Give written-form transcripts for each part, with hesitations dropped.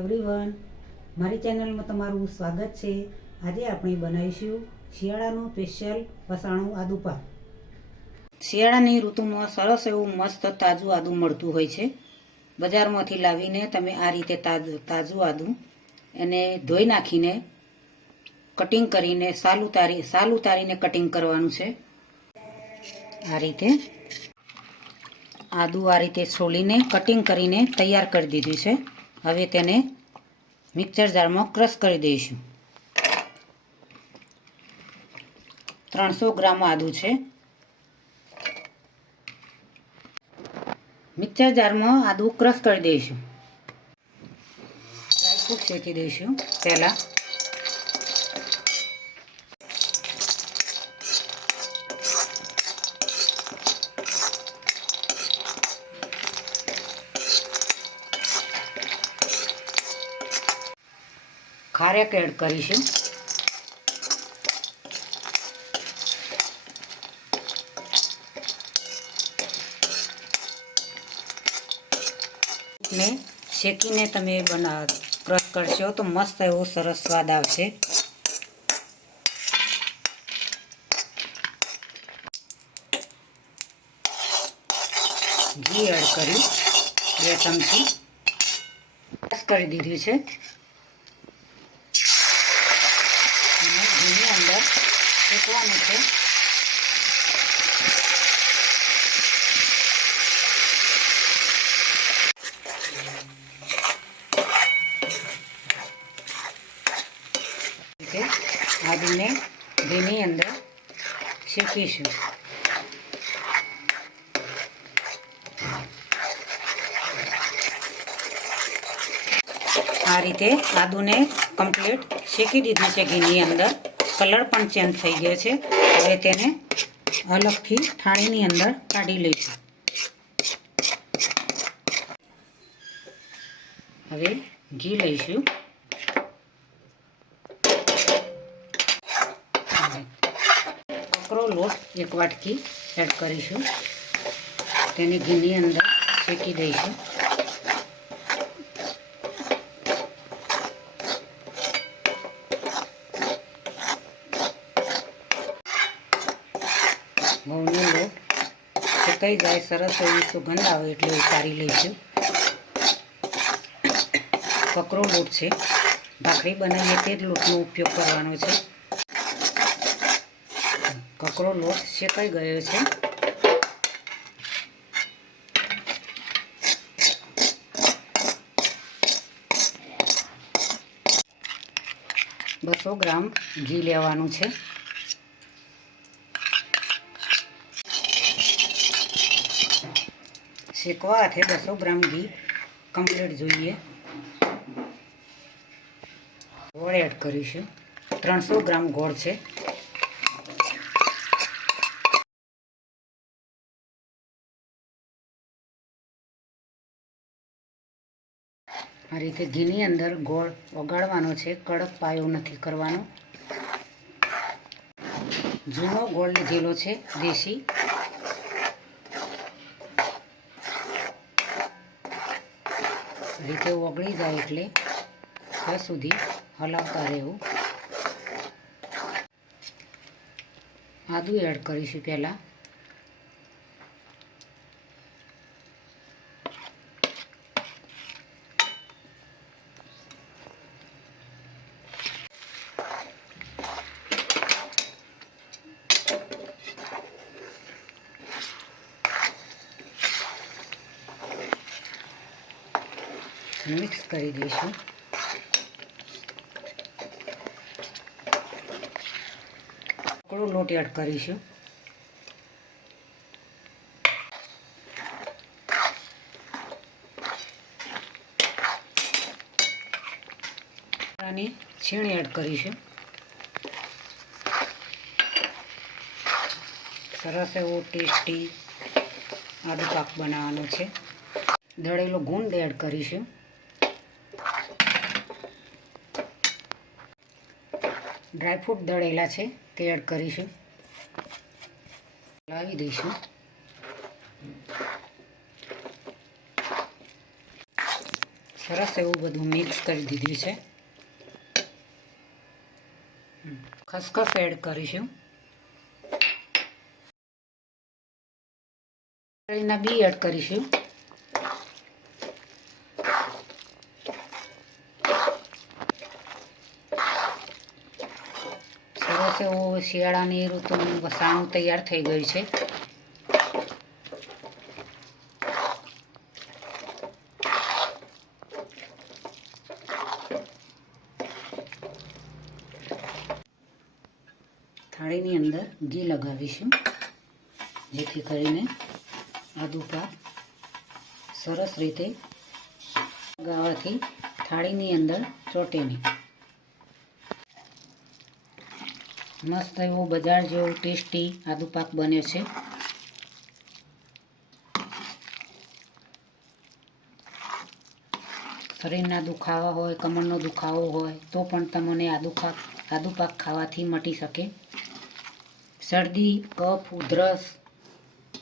Everyone, મારી ચેનલમાં તમારું સ્વાગત છે। આજે આપણે બનાવીશું શિયાળાનું સ્પેશિયલ વસાણું આદુ પાક। શિયાળાની ઋતુમાં સરસ એવું મસ્ત તાજું આદુ મળતું હોય છે। બજારમાંથી લાવીને તમે આ રીતે તાજું આદુ એને ધોઈ નાખીને કટિંગ કરીને સાલ ઉતારીને કટિંગ કરવાનું છે। આ રીતે આદુ આ રીતે છોલીને કટિંગ કરીને તૈયાર કરી દીધું છે। હવે તેને મિક્સર જારમાં ક્રશ કરી દઈશું। 300 ગ્રામ આદુ છે। મિક્સર જારમાં આદુ ક્રશ કરી દઈશું। ડ્રાયફ્રૂટ શેકી દઈશું પહેલાં। ખારેક એડ કરીશું। ને શેકીને તમે ક્રશ કરશો તો મસ્ત એવો સરસ સ્વાદ આવશે। ઘી એડ કરી 2 ચમચી ક્રશ કરી દીધું છે। ઘીની અંદર શેકવાનું છે। આદુને ઘીની અંદર શેકીશું। આ રીતે આદુને કમ્પ્લીટ શેકી દીધું છે ઘીની અંદર। કલર પણ ચેન્જ થઈ ગયો છે। હવે તેને અલગથી થાળીની અંદર કાઢી લઈશું। હવે ઘી લઈશું। કકરો લોટ 1 વાટકી એડ કરીશું। તેને ઘીની અંદર શેકી દઈશું। ઘઉંનો લોટ શેકાઈ જાય, સરસ એવી સુગંધ આવે એટલે ઉતારી લઈશું। કકરો લોટ છે, ભાખરી બનાવીએ તે જ લોટનો ઉપયોગ કરવાનો છે। કકરો લોટ શેકાઈ ગયો છે। બસો ગ્રામ ઘી લેવાનું છે। શેકવા હાથે 200 ગ્રામ ઘી કમ્પ્લીટ જોઈએ। ગોળ એડ કરીશું। 300 ગ્રામ ગોળ છે। આ રીતે ઘીની અંદર ગોળ ઓગાળવાનો છે, કડક પાયો નથી કરવાનો। જૂનો ગોળ લીધેલો છે દેશી। રીતે ઓગળી જાય એટલે ત્યાં સુધી હલાવતા રહેવું। આદુ એડ કરીશું પહેલાં। મિક્સ કરી દઈશું। કકરો લોટ એડ કરીશું। અને છીણ એડ કરીશું। સરસ એવો ટેસ્ટી આદુ પાક બનાવવાનો છે। દળેલો ગુંદ એડ કરીશું। ડ્રાયફ્રૂટ દળેલા છે તે એડ કરીશું। લાવી દઈશું। સરસ એવું બધું મિક્સ કરી દીધું છે. ખસખસ એડ કરીશું. મગફળીના બી એડ કરીશું. સરસ એવું શિયાળાની ઋતુનું વસાણું તૈયાર થઈ ગયું છે. થાળીની અંદર ઘી લગાવીશું, જેથી કરીને આદુ પાક સરસ રીતે લગાવવાથી થાળીની અંદર ચોંટે નહીં. મસ્ત એવો બજાર જેવો ટેસ્ટી આદુ પાક બને છે. શરીરના દુખાવા હોય, કમરનો દુખાવો હોય તો પણ તમને આદુ પાક ખાવાથી મટી શકે. શરદી, કફ, ઉધરસ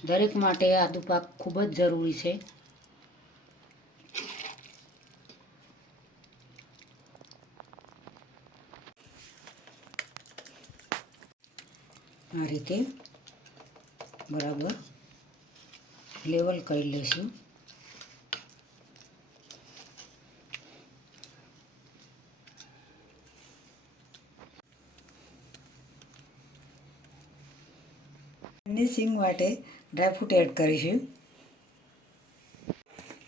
દરેક માટે આદુ પાક ખૂબ જ જરૂરી છે. આ રીતે બરાબર લેવલ કરી લઈશું. ફિનિશિંગ માટે ડ્રાયફ્રૂટ એડ કરીશું.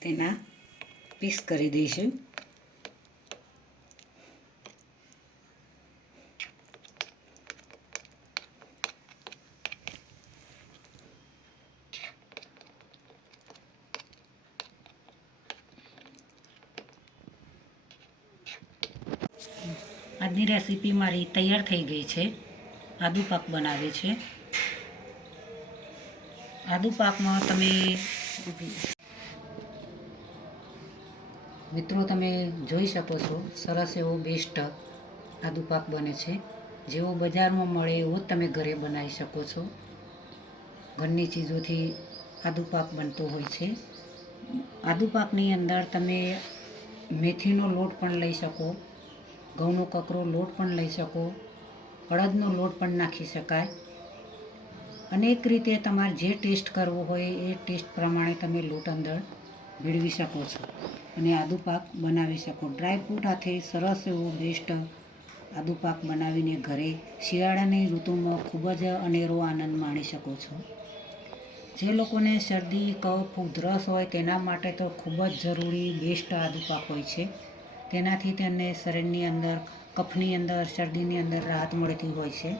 તેના પીસ કરી દઈશું. આજની રેસીપી મારી તૈયાર થઈ ગઈ છે. આદુ પાક બનાવે છે. આદુ પાકમાં તમે મિત્રો તમે જોઈ શકો છો, સરસ એવો બેસ્ટ આદુ પાક બને છે. જેવો બજારમાં મળે એવો જ તમે ઘરે બનાવી શકો છો. ઘરની ચીજોથી આદુ પાક બનતો હોય છે. આદુ પાકની અંદર તમે મેથીનો લોટ પણ લઈ શકો, ઘઉંનો કકરો લોટ પણ લઈ શકો, અડદનો લોટ પણ નાખી શકાય. અનેક રીતે તમારે જે ટેસ્ટ કરવો હોય એ ટેસ્ટ પ્રમાણે તમે લોટ અંદર ભેળવી શકો છો અને આદુ પાક બનાવી શકો. ડ્રાયફ્રૂટ સાથે સરસ એવો બેસ્ટ આદુ પાક બનાવીને ઘરે શિયાળાની ઋતુમાં ખૂબ જ અનેરો આનંદ માણી શકો છો. જે લોકોને શરદી, કફ, ઉધરસ હોય તેના માટે તો ખૂબ જ જરૂરી બેસ્ટ આદુ પાક હોય છે. તેનાથી તેમને શરીરની અંદર, કફની અંદર, શરદીની અંદર રાહત મળતી હોય છે.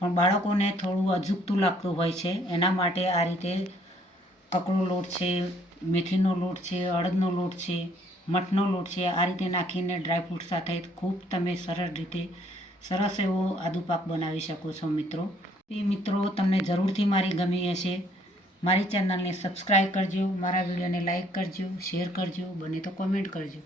પણ બાળકોને થોડું અજુગતું લાગતું હોય છે. એના માટે આ રીતે કકડો લોટ છે, મેથીનો લોટ છે, અડદનો લોટ છે, મઠનો લોટ છે, આ રીતે નાખીને ડ્રાયફ્રૂટ સાથે ખૂબ તમે સરળ રીતે સરસ એવો આદુ પાક બનાવી શકો છો. મિત્રો તમને જરૂરથી મારી ગમી હશે. મારી ચેનલને સબસ્ક્રાઈબ કરજો, મારા વિડીયોને લાઈક કરજો, શેર કરજો, બને તો કોમેન્ટ કરજો.